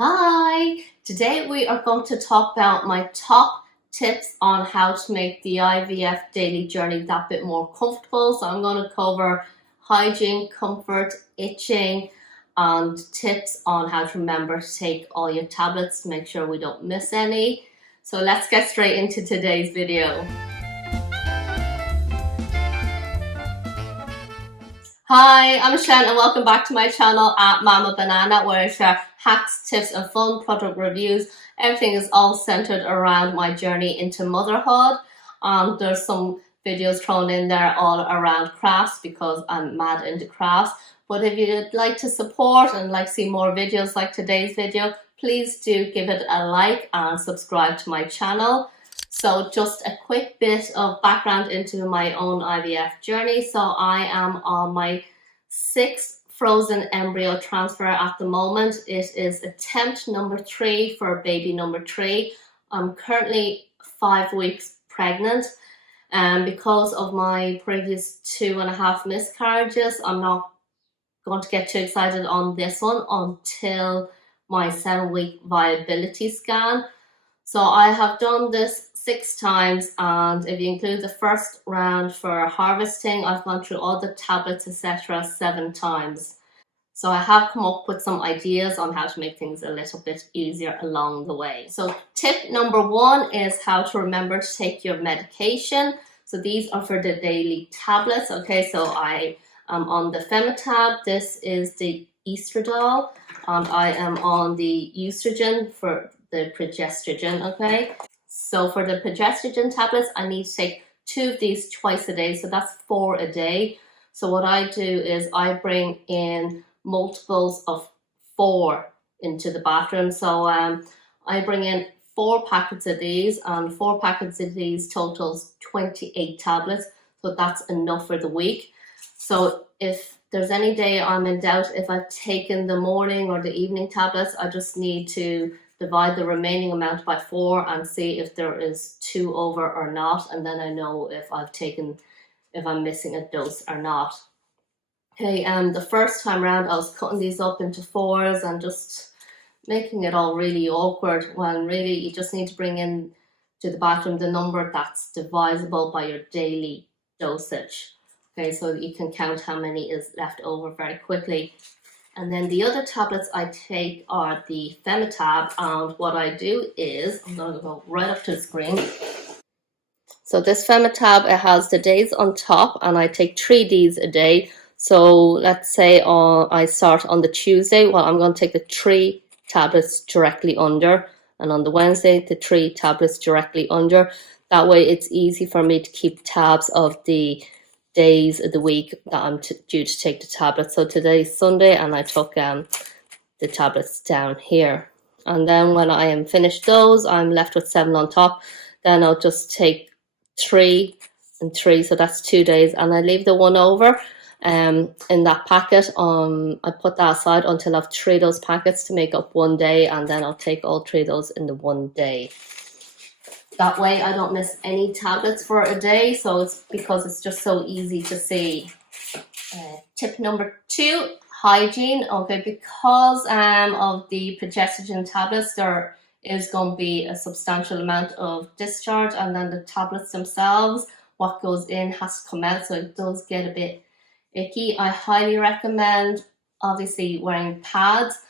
Hi! Today we are going to talk about my top tips on how to make the IVF daily journey that bit more comfortable. So I'm going to cover hygiene, comfort, itching, and tips on how to remember to take all your tablets to make sure we don't miss any. So let's get straight into today's video. Hi, I'm Shen and welcome back to my channel at Mama Banana, where I share hacks, tips and fun product reviews. Everything is all centered around my journey into motherhood. There's some videos thrown in there all around crafts because I'm mad into crafts. But if you'd like to support and like see more videos like today's video, please do give it a like and subscribe to my channel. So just a quick bit of background into my own IVF journey. So I am on my 6th frozen embryo transfer at the moment. It is attempt number 3 for baby number 3. I'm currently 5 weeks pregnant, and because of my previous 2.5 miscarriages, I'm not going to get too excited on this one until my 7-week viability scan. So I have done this 6 times, and if you include the first round for harvesting, I've gone through all the tablets, etc. 7 times. So I have come up with some ideas on how to make things a little bit easier along the way. So tip number 1 is how to remember to take your medication. So these are for the daily tablets. Okay, so I am on the Femitab. This is the Estradiol, and I am on the Eucerin for the progestogen. Okay, so for the progestogen tablets, I need to take 2 of these twice a day, so that's 4 a day. So what I do is I bring in multiples of 4 into the bathroom. So I bring in 4 packets of these, and 4 packets of these totals 28 tablets. So that's enough for the week. So if there's any day I'm in doubt if I've taken the morning or the evening tablets, I just need to divide the remaining amount by 4 and see if there is 2 over or not, and then I know if I'm missing a dose or not. Okay, the first time around I was cutting these up into 4s and just making it all really awkward, when really you just need to bring in to the bathroom the number that's divisible by your daily dosage. Okay, so that you can count how many is left over very quickly. And then the other tablets I take are the Femitab, and what I do is, I'm going to go right up to the screen. So this Femitab, it has the days on top, and I take 3 Ds a day. So let's say I start on the Tuesday, well, I'm going to take the 3 tablets directly under, and on the Wednesday, the 3 tablets directly under. That way it's easy for me to keep tabs of the days of the week that I'm due to take the tablets. So today's Sunday, and I took the tablets down here. And then when I am finished those, I'm left with 7 on top. Then I'll just take 3 and 3, so that's 2 days, and I leave the 1 over in that packet. I put that aside until I've 3 of those packets to make up 1 day, and then I'll take all 3 of those in the 1 day. That way I don't miss any tablets for a day, so it's because it's just so easy to see. Tip number 2, hygiene. Okay, because of the progestogen tablets, there is going to be a substantial amount of discharge, and then the tablets themselves, what goes in has to come out, so it does get a bit icky. I highly recommend obviously wearing pads,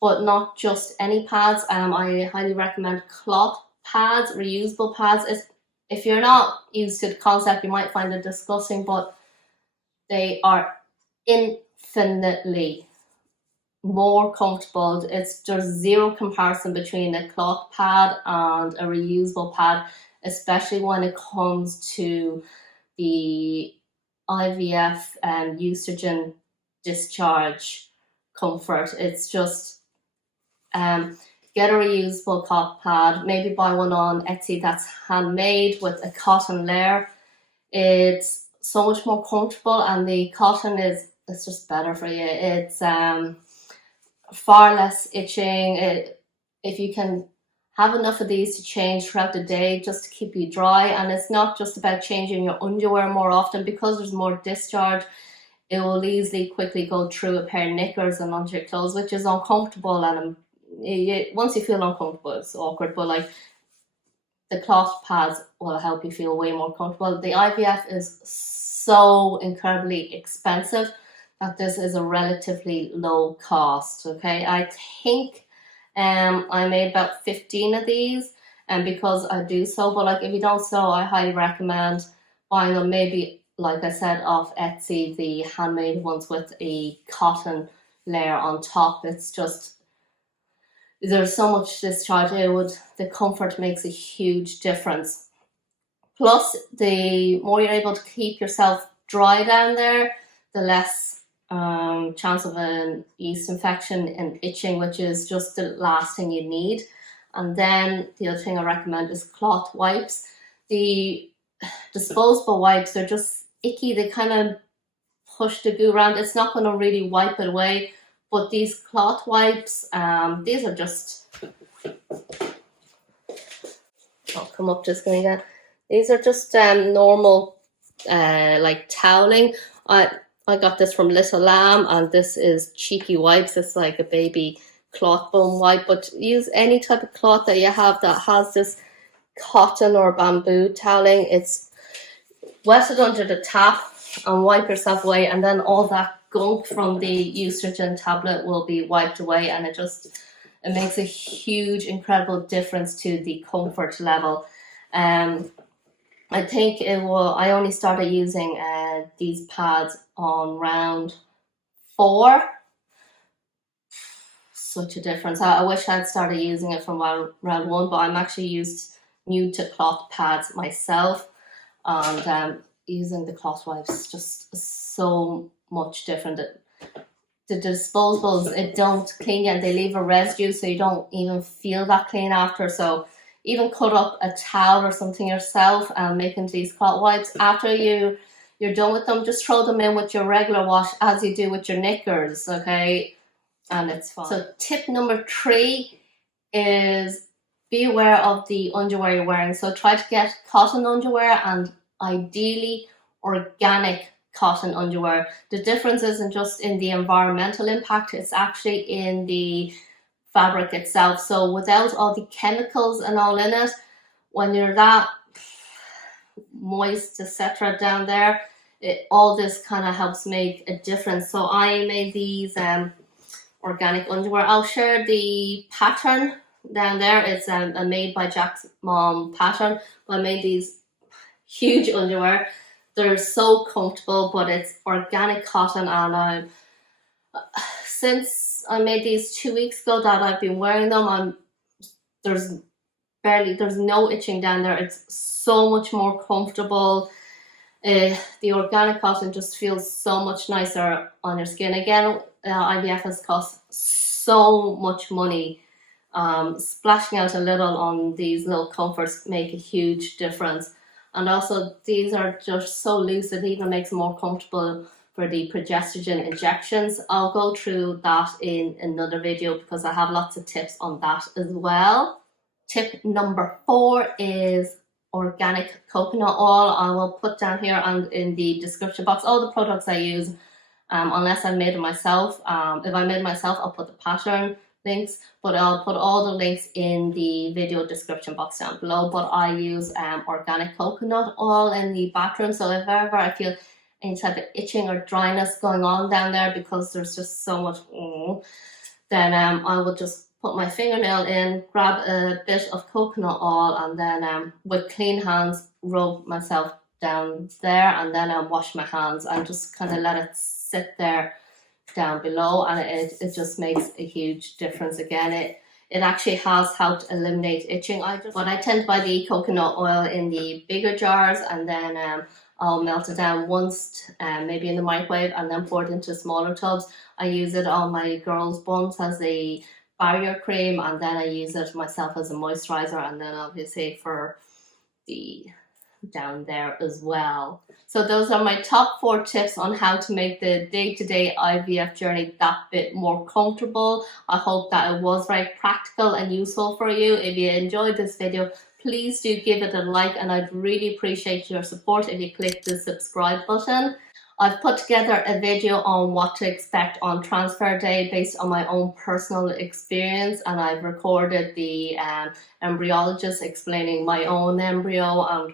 but not just any pads. I highly recommend cloth pads, reusable pads. If you're not used to the concept, you might find it disgusting, but they are infinitely more comfortable. There's 0 comparison between a cloth pad and a reusable pad, especially when it comes to the IVF and Eucerin discharge comfort. It's just get a reusable cloth pad, maybe buy one on Etsy that's handmade with a cotton layer. It's so much more comfortable, and the cotton it's just better for you. It's far less itching. If you can have enough of these to change throughout the day just to keep you dry, and it's not just about changing your underwear more often, because there's more discharge. It will easily quickly go through a pair of knickers and onto your clothes, which is uncomfortable, and once you feel uncomfortable, it's awkward, but like the cloth pads will help you feel way more comfortable. The IVF is so incredibly expensive that this is a relatively low cost. Okay, I think I made about 15 of these, and because I do sew, but like if you don't sew, I highly recommend buying them. Maybe, like I said, off Etsy, the handmade ones with a cotton layer on top. It's just, there's so much discharge. The comfort makes a huge difference. Plus, the more you're able to keep yourself dry down there, the less chance of an yeast infection and itching, which is just the last thing you need. And then the other thing I recommend is cloth wipes. The disposable wipes are just icky. They kind of push the goo around. It's not going to really wipe it away. But these cloth wipes, these are just, I'll come up to the screen again. These are just normal like toweling. I got this from Little Lamb, and this is Cheeky Wipes. It's like a baby cloth bone wipe, but use any type of cloth that you have that has this cotton or bamboo toweling. It's wet it under the tap and wipe yourself away, and then all that gunk from the estrogen tablet will be wiped away, and it makes a huge, incredible difference to the comfort level. I think I only started using these pads on round 4. Such a difference. I wish I'd started using it from round 1, but I'm actually new to cloth pads myself, and using the cloth wipes just so much different. The disposables, it don't clean you, and they leave a residue, so you don't even feel that clean after. So even cut up a towel or something yourself and make into these cloth wipes. After you're done with them, just throw them in with your regular wash as you do with your knickers, okay? And it's fine. So tip number 3 is be aware of the underwear you're wearing. So try to get cotton underwear, and ideally organic cotton underwear. The difference isn't just in the environmental impact, it's actually in the fabric itself. So without all the chemicals and all in it, when you're that moist, etc. down there, all this kind of helps make a difference. So I made these organic underwear. I'll share the pattern down there. It's a Made by Jack's Mom pattern. I made these huge underwear. They're so comfortable, but it's organic cotton, and since I made these 2 weeks ago that I've been wearing them, there's no itching down there. It's so much more comfortable. The organic cotton just feels so much nicer on your skin. Again, IVF has cost so much money. Splashing out a little on these little comforts make a huge difference. And also, these are just so loose, it even makes them more comfortable for the progestogen injections. I'll go through that in another video because I have lots of tips on that as well. Tip number 4 is organic coconut oil. I will put down here and in the description box all the products I use, unless I made it myself. If I made it myself, I'll put the pattern links, but I'll put all the links in the video description box down below. But I use organic coconut oil in the bathroom, so if ever I feel any type of itching or dryness going on down there because there's just so much, then I will just put my fingernail in, grab a bit of coconut oil, and then with clean hands rub myself down there, and then I wash my hands and just kind of let it sit there down below, and it just makes a huge difference. Again, it actually has helped eliminate itching. But I tend to buy the coconut oil in the bigger jars, and then I'll melt it down once, maybe in the microwave, and then pour it into smaller tubs. I use it on my girls' bumps as a barrier cream, and then I use it myself as a moisturizer, and then obviously for the down there as well. So those are my top 4 tips on how to make the day-to-day IVF journey that bit more comfortable. I hope that it was very practical and useful for you. If you enjoyed this video, please do give it a like, and I'd really appreciate your support if you click the subscribe button. I've put together a video on what to expect on transfer day based on my own personal experience, and I've recorded the embryologist explaining my own embryo and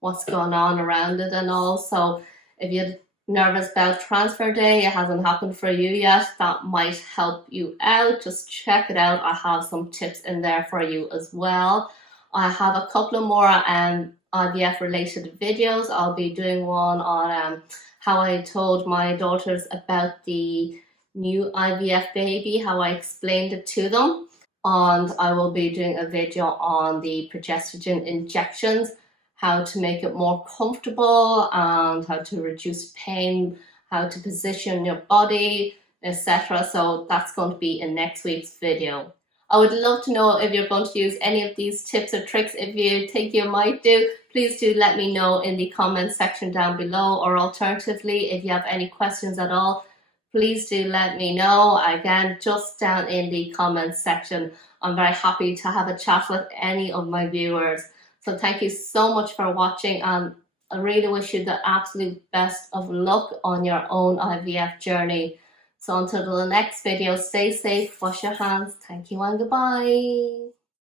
what's going on around it and all. So if you're nervous about transfer day, it hasn't happened for you yet, that might help you out. Just check it out. I have some tips in there for you as well. I have a couple of more IVF related videos. I'll be doing one on how I told my daughters about the new IVF baby, how I explained it to them. And I will be doing a video on the progestogen injections, how to make it more comfortable and how to reduce pain, how to position your body, etc. So that's going to be in next week's video. I would love to know if you're going to use any of these tips or tricks. If you think you might do, please do let me know in the comments section down below, or alternatively, if you have any questions at all, please do let me know. Again, just down in the comments section. I'm very happy to have a chat with any of my viewers. So thank you so much for watching, and I really wish you the absolute best of luck on your own IVF journey. So until the next video, stay safe, wash your hands. Thank you and goodbye.